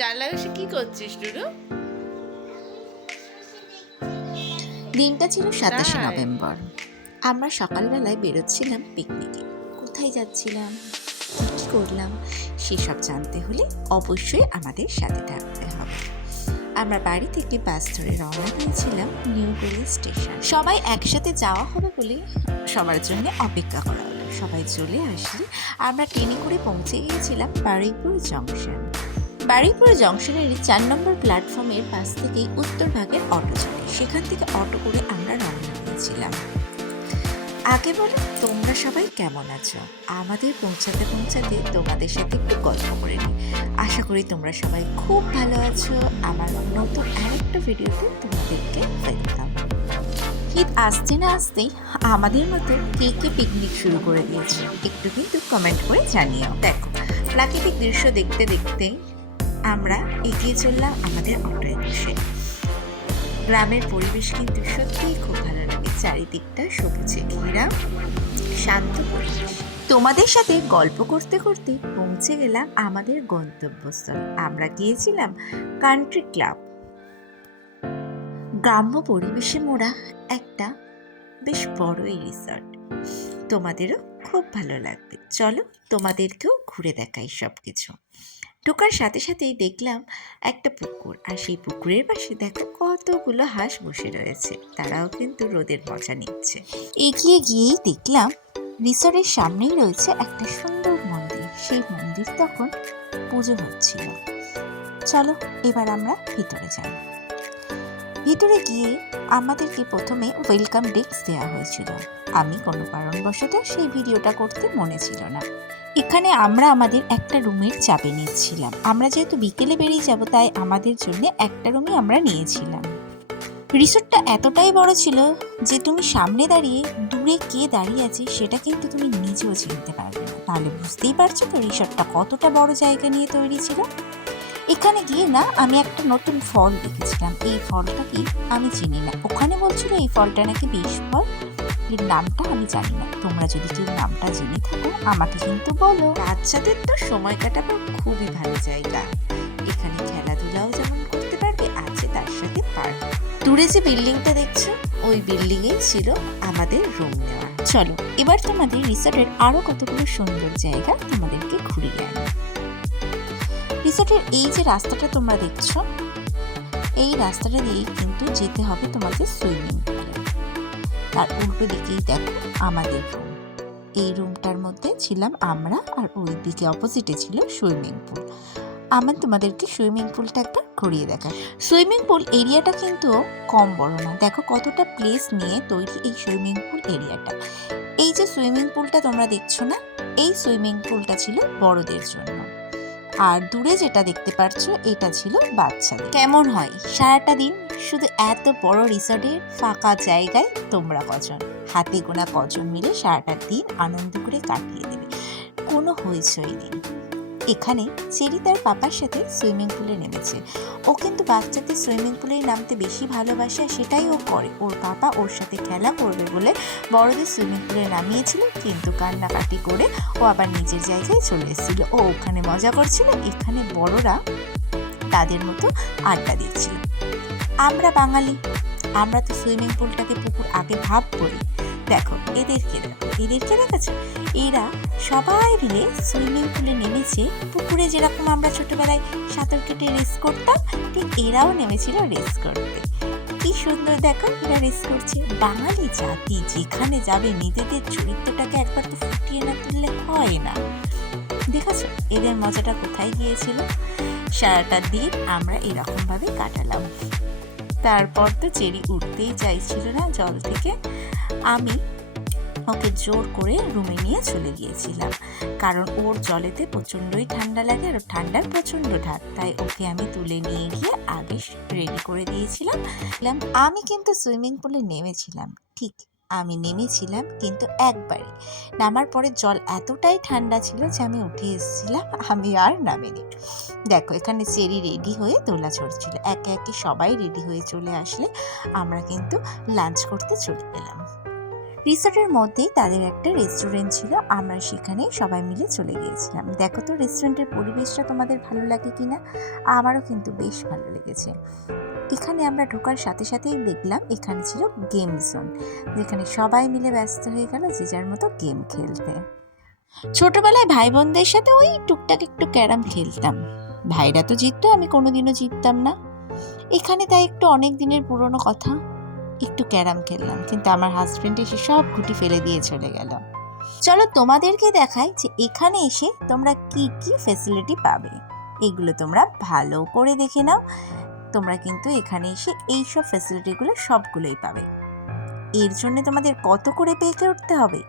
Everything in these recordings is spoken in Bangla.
জানলা বসে কি করছিস টুডু? দিনটা ছিল ২৭শে তাই নভেম্বর। আমরা সকালবেলায় বেরোচ্ছিলাম পিকনিকে। কোথায় যাচ্ছিলাম, কী করলাম সেসব জানতে হলে অবশ্যই আমাদের সাথে থাকতে হবে। আমরা বাড়ি থেকে বাস ধরে রওনা দিয়েছিলাম নিউ দিল্লি স্টেশন। সবাই একসাথে যাওয়া হবে বলে সবার জন্য অপেক্ষা করা হলো। সবাই চলে আসলে আমরা ট্রেনে করে পৌঁছে গিয়েছিলাম বারুইপুর জংশন। বারুইপুর জংশনের ৪ নম্বর প্ল্যাটফর্মের পাশ থেকেই উত্তর ভাগের অটো চলে। সেখান থেকে অটো করে আমরা রওনা দিয়েছিলাম। আগে বলো, তোমরা সবাই কেমন আছো? আমাদের পৌঁছাতে পৌঁছাতে তোমাদের সাথে একটু গল্প করে নিই। আশা করি তোমরা সবাই খুব ভালো আছো। আমার নতুন আরেকটা ভিডিওতে তোমাদেরকে ওয়েলকাম। ঈদ আসতে না আসতেই আমাদের মতো কে কে পিকনিক শুরু করে দিয়েছে একটু কিন্তু কমেন্ট করে জানিও। দেখো, প্রাকৃতিক দৃশ্য দেখতে দেখতে আমরা এগিয়ে চললাম আমাদের অটোয় বসে। গ্রামের পরিবেশ কিন্তু সত্যিই খুব ভালো লাগে। চারিদিকটা সবুজে ঘেরা শান্ত পরিবেশ। তোমাদের সাথে গল্প করতে করতে পৌঁছে গেলাম আমাদের গন্তব্যস্থল। আমরা গিয়েছিলাম কান্ট্রি ক্লাব। গ্রাম্য পরিবেশে মোড়া একটা বেশ বড়ই রিসর্ট। তোমাদেরও খুব ভালো লাগবে। চলো তোমাদেরকেও ঘুরে দেখাই সব কিছু। ঢোকার সাথে সাথেই দেখলাম একটা পুকুর, আর সেই পুকুরের পাশে দেখো কতগুলো হাঁস বসে রয়েছে। তারাও কিন্তু রোদের মজা নিচ্ছে। এগিয়ে গিয়েই দেখলাম রিসর্টের সামনেই রয়েছে একটা সুন্দর মন্দির। সেই মন্দির তখন পুজো হচ্ছিল। চলো এবার আমরা ভিতরে যাই। ভিতরে গিয়ে আমাদেরকে প্রথমে ওয়েলকাম ড্রিঙ্কস দেওয়া হয়েছিল। আমি কোনো কারণবশত সেই ভিডিওটা করতে মনে ছিল না। এখানে আমরা আমাদের একটা রুমের চাবি নিচ্ছিলাম। আমরা যেহেতু বিকেলে বেরিয়ে যাব, তাই আমাদের জন্য একটা রুমই আমরা নিয়েছিলাম। রিসোর্টটা এতটাই বড় ছিল যে তুমি সামনে দাঁড়িয়ে দূরে কে দাঁড়িয়ে আছে সেটা কিন্তু তুমি নিজেও চিনতে পারবে না। তাহলে বুঝতেই পারছো তো রিসোর্টটা কতটা বড় জায়গা নিয়ে তৈরি ছিল। এখানে গিয়ে না আমি একটা নতুন ফল দেখেছিলাম। এই ফলটা কি আমি চিনি না। ওখানে বলছিল এই ফলটা নাকি বিষ ফল। এর নামটা আমি জানি না। তোমরা যদি কেউ নামটা জেনে থাকো আমাকে কিন্তু বলো। বাচ্চাদের তো সময় কাটাবার খুবই ভালো জায়গা। এখানে খেলাধুলাও যেমন করতে পারবে, আছে তার সাথে পার্ক। দূরে যে বিল্ডিংটা দেখছো, ওই বিল্ডিংয়ে ছিল আমাদের রুম নেওয়া। চলো এবার তোমাদের রিসর্টের আরো কতগুলো সুন্দর জায়গা তোমাদেরকে ঘুরিয়ে আনি। রিসর্টের এই যে রাস্তাটা তোমরা দেখছো, এই রাস্তাটা দিয়েই কিন্তু যেতে হবে তোমাদের সুইমিং পুলে। তার উল্টো দিকেই দেখো আমাদের রুম। এই রুমটার মধ্যে ছিলাম আমরা, আর ওই দিকে অপোজিটে ছিল সুইমিং পুল। আমার তোমাদেরকে সুইমিং পুলটা একবার ঘুরিয়ে দেখাই। সুইমিং পুল এরিয়াটা কিন্তু কম বড় না। দেখো কতটা প্লেস নিয়ে তৈরি এই সুইমিং পুল এরিয়াটা। এই যে সুইমিং পুলটা তোমরা দেখছো না, এই সুইমিং পুলটা ছিল বড়দের জন্য। আর দূরে যেটা দেখতে পারছো এটা ছিল বাচ্চাদের। কেমন হয় সারাটা দিন শুধু এত বড় রিসর্টের ফাঁকা জায়গায় তোমরা কজন, হাতে গোনা কজন মিলে সারাটা দিন আনন্দ করে কাটিয়ে দেবে? কোনো হইচই নেই। এখানে চেরি তার পাপার সাথে সুইমিং পুলে নেমেছে। ও কিন্তু বাচ্চাদের সুইমিং পুলেই নামতে বেশি ভালোবাসে, সেটাই ও করে। ওর পাপা ওর সাথে খেলা করবে বলে বড়দের সুইমিং পুলে নামিয়েছিল, কিন্তু কান্নাকাটি করে ও আবার নিজের জায়গায় চলে এসেছিল। ও ওখানে মজা করছিল, এখানে বড়রা তাদের মতো আড্ডা দিচ্ছিল। আমরা বাঙালি, আমরা তো সুইমিং পুলটাকে পুকুর আগে ভাব করি। দেখো এদেরকে দেখাচ্ছে, এরা সবাই মিলে সুইমিং পুলে নেমেছে। পুকুরে যেরকম আমরা ছোটবেলায় সাঁতার কেটে রেস করতাম, ঠিক এরাও নেমেছিল রেস করতে। কি সুন্দর দেখো, এরা রেস করছে। বাঙালি জাতি যেখানে যাবে নিজেদের চরিত্রটাকে একবার তো ফুটিয়ে না তুললে হয় না। দেখেছো এদের মজাটা কোথায় গিয়েছিল? সারাটা দিন আমরা এরকম ভাবে কাটালাম। তারপর তো চেরি উঠতেই চাইছিল না জল থেকে। আমি ওকে জোর করে রুমে নিয়ে চলে গিয়েছিলাম, কারণ ওর জলেতে প্রচণ্ডই ঠান্ডা লাগে আর ঠান্ডার প্রচণ্ড ঢাক। তাই ওকে আমি তুলে নিয়ে গিয়ে আগে রেডি করে দিয়েছিলাম। আমি কিন্তু সুইমিং পুলে নেমেছিলাম, ঠিক আমি নেমেছিলাম, কিন্তু একবারে নামার পরে জল এতটাই ঠান্ডা ছিল যে আমি উঠে এসেছিলাম, আমি আর নামিনি। দেখো এখানে চেরি রেডি হয়ে দোলা চড়ছিল। একে একে সবাই রেডি হয়ে চলে আসলে আমরা কিন্তু লাঞ্চ করতে চলে গেলাম। রিসর্টের মধ্যেই তাদের একটা রেস্টুরেন্ট ছিল, আমরা সেখানে সবাই মিলে চলে গিয়েছিলাম। দেখো তো রেস্টুরেন্টের পরিবেশটা তোমাদের ভালো লাগে কিনা, আমারও কিন্তু বেশ ভালো লেগেছে। এখানে আমরা ঢোকার সাথে সাথেই দেখলাম এখানে ছিল গেম জোন, যেখানে সবাই মিলে ব্যস্ত হয়ে গেল যে যার মতো গেম খেলতে। ছোটবেলায় ভাই বোনদের সাথে ওই টুকটাক একটু ক্যারাম খেলতাম, ভাইরা তো জিততো, আমি কোনোদিনও জিততাম না। এখানে তাই একটু অনেক দিনের পুরনো কথা, একটু ক্যারাম খেললাম, কিন্তু আমার হাজবেন্ড এসে সব গুটি ফেলে দিয়ে চলে গেল। চলো তোমাদেরকে দেখাই যে এখানে এসে তোমরা কি কি ফ্যাসিলিটি পাবে, এগুলো তোমরা ভালো করে দেখে নাও। তোমরা কিন্তু এখানে এসে এইসব ফ্যাসিলিটিগুলো সবগুলোই পাবে। এর জন্য তোমাদের কত করে পে করতে হবে,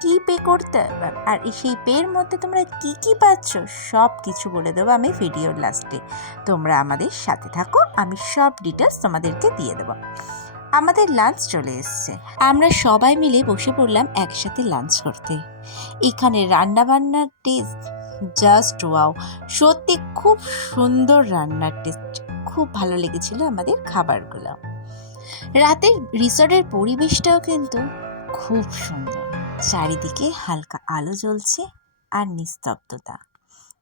কি পে করতে হবে, আর সেই পের মধ্যে তোমরা কি কি পাচ্ছ সব কিছু বলে দেবো আমি ভিডিওর লাস্টে। তোমরা আমাদের সাথে থাকো, আমি সব ডিটেলস তোমাদেরকে দিয়ে দেবো। আমাদের লাঞ্চ চলে এসছে, আমরা সবাই মিলে বসে পড়লাম একসাথে লাঞ্চ করতে। এখানে রান্নাবান্নার টেস্ট জাস্ট ওয়াও, সত্যি খুব সুন্দর রান্নার টেস্ট, খুব ভালো লেগেছিল আমাদের খাবারগুলো। রাতের রিসর্টের পরিবেশটাও কিন্তু খুব সুন্দর, চারিদিকে হালকা আলো জ্বলছে আর নিস্তব্ধতা।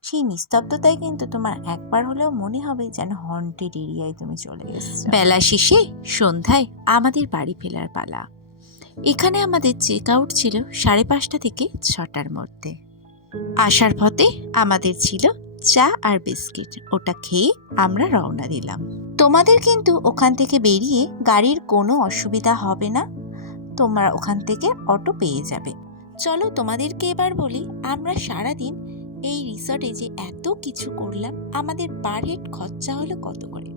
সেই নিস্তব্ধতায় কিন্তু তোমার একবার হলেও মনে হবে যেন হন্টেড এরিয়ায় তুমি চলে এসেছো। বেলা শেষে সন্ধ্যায় আমাদের বাড়ি ফেরার পালা। এখানে আমাদের চেক আউট ছিল 5:30 থেকে 6টার মধ্যে। আসার পথে আমাদের ছিল চা আর বিস্কিট, ওটা খেয়ে আমরা রওনা দিলাম। তোমাদের কিন্তু ওখান থেকে বেরিয়ে গাড়ির কোনো অসুবিধা হবে না, তোমরা ওখান থেকে অটো পেয়ে যাবে। চলো তোমাদেরকে এবার বলি আমরা সারাদিন এই রিসর্টে যে এত কিছু করলাম, আমাদের পার হেড খরচা হলো কত করে।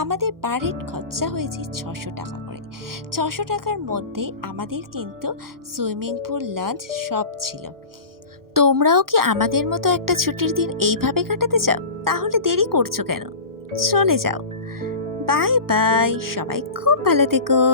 আমাদের পার হেড খরচা হয়েছে 600 টাকা করে। 600 টাকার মধ্যে আমাদের কিন্তু সুইমিং পুল, লাঞ্চ সব ছিল। তোমরাও কি আমাদের মতো একটা ছুটির দিন এইভাবে কাটাতে চাও? তাহলে দেরি করছো কেন, চলে যাও। বাই বাই, সবাই খুব ভালো থেকো।